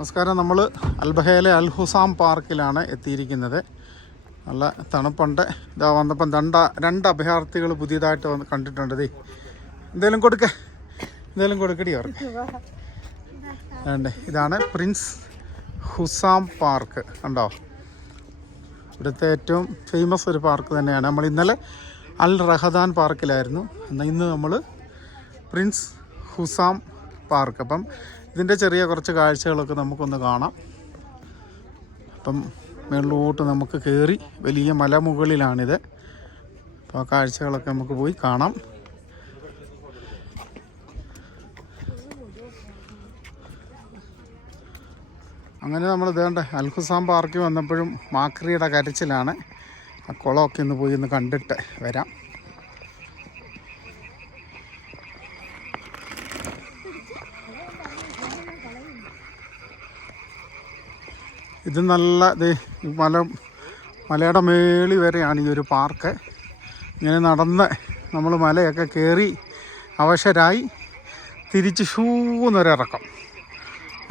നമസ്കാരം. നമ്മൾ അൽബഹയിലെ അൽ ഹുസാം പാർക്കിലാണ് എത്തിയിരിക്കുന്നത്. നല്ല തണുപ്പുണ്ട്. ഇതാ വന്നപ്പം രണ്ട രണ്ട് അഭയാർത്ഥികൾ പുതിയതായിട്ട് വന്ന് കണ്ടിട്ടുണ്ട്. ദേ എന്തേലും കൊടുക്ക. എന്തേലും കൊടുക്കടി അവർക്ക്. വേണ്ടേ ഇതാണ് പ്രിൻസ് ഹുസാം പാർക്ക്. കണ്ടോ? ഇവിടുത്തെ ഏറ്റവും ഫേമസ് ഒരു പാർക്ക് തന്നെയാണ്. നമ്മൾ ഇന്നലെ അൽ റഹദാൻ പാർക്കിലായിരുന്നു. എന്നാൽ ഇന്ന് നമ്മൾ പ്രിൻസ് ഹുസാം പാർക്ക്. അപ്പം ഇതിന്റെ ചെറിയ കുറച്ച് കാഴ്ചകളൊക്കെ നമുക്കൊന്ന് കാണാം. അപ്പം മുകളിലോട്ട് നമുക്ക് കയറി വലിയ മലമുകളിലാണിത്. അപ്പോൾ ആ കാഴ്ചകളൊക്കെ നമുക്ക് പോയി കാണാം. അങ്ങനെ നമ്മൾ ഇതേണ്ട അൽഹുസാം പാർക്കിൽ വന്നപ്പോഴും മാക്രിയുടെ കരച്ചിലാണ്. ആ കുളമൊക്കെ ഒന്ന് പോയി ഒന്ന് കണ്ടിട്ട് വരാം. ഇത് നല്ല മല മലയുടെ മേളി വരെയാണ് ഈ ഒരു പാർക്ക്. ഇങ്ങനെ നടന്ന് നമ്മൾ മലയൊക്കെ കയറി അവശരായി തിരിച്ച് ഷൂന്നൊരിറക്കം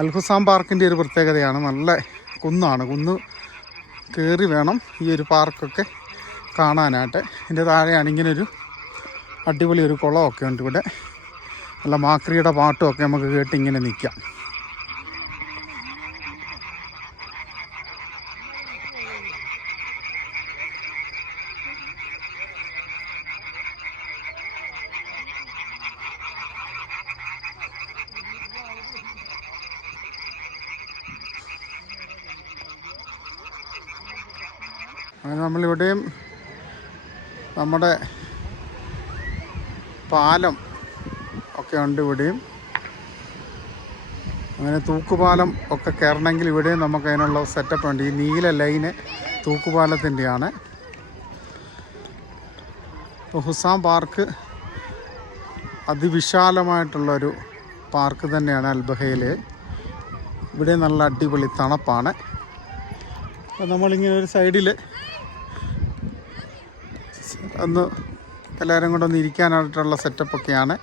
അൽഹുസാം പാർക്കിന്റെ ഒരു പ്രത്യേകതയാണ്. നല്ല കുന്നാണ്. കുന്ന് കയറി വേണം ഈ ഒരു പാർക്കൊക്കെ കാണാനായിട്ട്. ഇതിന്റെ താഴെയാണ് ഇങ്ങനൊരു അടിപൊളി ഒരു കുളമൊക്കെ ഉണ്ട് ഇവിടെ. നല്ല മാക്രിയുടെ പാട്ടുമൊക്കെ നമുക്ക് കേട്ട് ഇങ്ങനെ നിൽക്കാം അങ്ങനെ നമ്മളിവിടെയും നമ്മുടെ പാലം ഒക്കെ ഉണ്ട് ഇവിടെയും. അങ്ങനെ തൂക്കുപാലം ഒക്കെ കയറണമെങ്കിൽ ഇവിടെയും നമുക്ക് അതിനുള്ള സെറ്റപ്പ് ഉണ്ട്. ഈ നീല ലൈന് തൂക്കുപാലത്തിന്റെയാണ്. ഇപ്പോൾ ഹുസാം പാർക്ക് അതിവിശാലമായിട്ടുള്ളൊരു പാർക്ക് തന്നെയാണ് അൽബഹയിലെ. ഇവിടെ നല്ല അടിപൊളി തണുപ്പാണ്. അപ്പോൾ നമ്മളിങ്ങനെ ഒരു സൈഡിൽ ഒന്ന് എല്ലാവരും കൂടെ ഒന്ന് ഇരിക്കാനായിട്ടുള്ള സെറ്റപ്പൊക്കെയാണ്.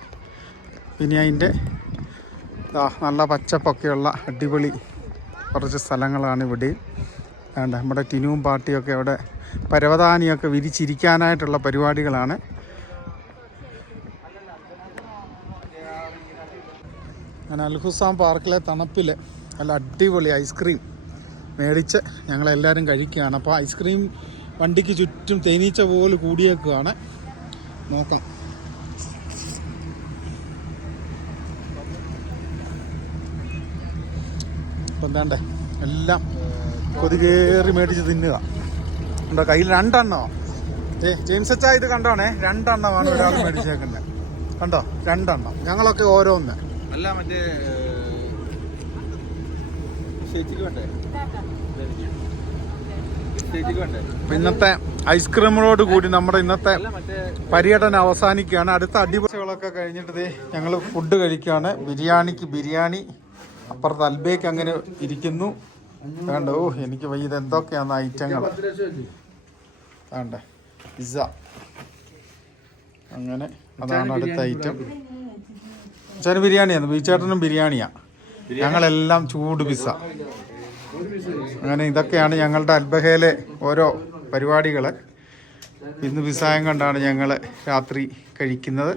പിന്നെ അതിന്റെ നല്ല പച്ചപ്പൊക്കെയുള്ള അടിപൊളി കുറച്ച് സ്ഥലങ്ങളാണ് ഇവിടെ. വേണ്ട നമ്മുടെ ടിനുവും പാട്ടിയൊക്കെ അവിടെ പരവതാനിയൊക്കെ വിരിച്ചിരിക്കാനായിട്ടുള്ള പരിപാടികളാണ്. ഞാൻ അൽഹുസാം പാർക്കിലെ തണുപ്പിൽ നല്ല അടിപൊളി ഐസ്ക്രീം മേടിച്ച് ഞങ്ങളെല്ലാവരും കഴിക്കുകയാണ്. അപ്പോൾ ഐസ്ക്രീം വണ്ടിക്ക് ചുറ്റും തേനീച്ച പോലെ കൂടിയേക്കുകയാണ് നോക്കാം. ഇപ്പം എന്താണ്ടേ എല്ലാം കൊതികേറി മേടിച്ച് തിന്നുക. ഉണ്ടോ കയ്യിൽ രണ്ടെണ്ണോ? ഏ ജെയിംസ് അച്ചാ ഇത് കണ്ടോണേ? രണ്ടെണ്ണമാണ് ഒരാൾ മേടിച്ചേക്കുന്നത് കണ്ടോ? രണ്ടെണ്ണം. ഞങ്ങളൊക്കെ ഓരോന്ന്. അല്ല മറ്റേ ചേച്ചിക്ക് വേണ്ടേ? ഇന്നത്തെ ഐസ്ക്രീമിനോട് കൂടി നമ്മുടെ ഇന്നത്തെ പര്യടനം അവസാനിക്കുകയാണ്. അടുത്ത അടിപൊളികളൊക്കെ കഴിഞ്ഞിട്ട് ഞങ്ങൾ ഫുഡ് കഴിക്കുകയാണ്. ബിരിയാണിക്ക് ബിരിയാണി അപ്പുറത്ത് അൽബേക്ക് അങ്ങനെ ഇരിക്കുന്നു. വേണ്ട ഓ എനിക്ക് വയ്യ എന്തൊക്കെയാണ് ഐറ്റങ്ങൾ? വേണ്ട പിസ്സ. അങ്ങനെ അതാണ് അടുത്ത ഐറ്റം. ചേട്ടൻ ബിരിയാണിയാണ് ബീച്ചേട്ടനും ബിരിയാണിയാണ് ഞങ്ങളെല്ലാം ചൂട് പിസ്സ. അങ്ങനെ ഇതൊക്കെയാണ് ഞങ്ങളുടെ അൽബഹയിലെ ഓരോ പരിപാടികൾ ഇന്ന് വിസായം കണ്ടാണ് ഞങ്ങൾ രാത്രി കഴിക്കുന്നത്.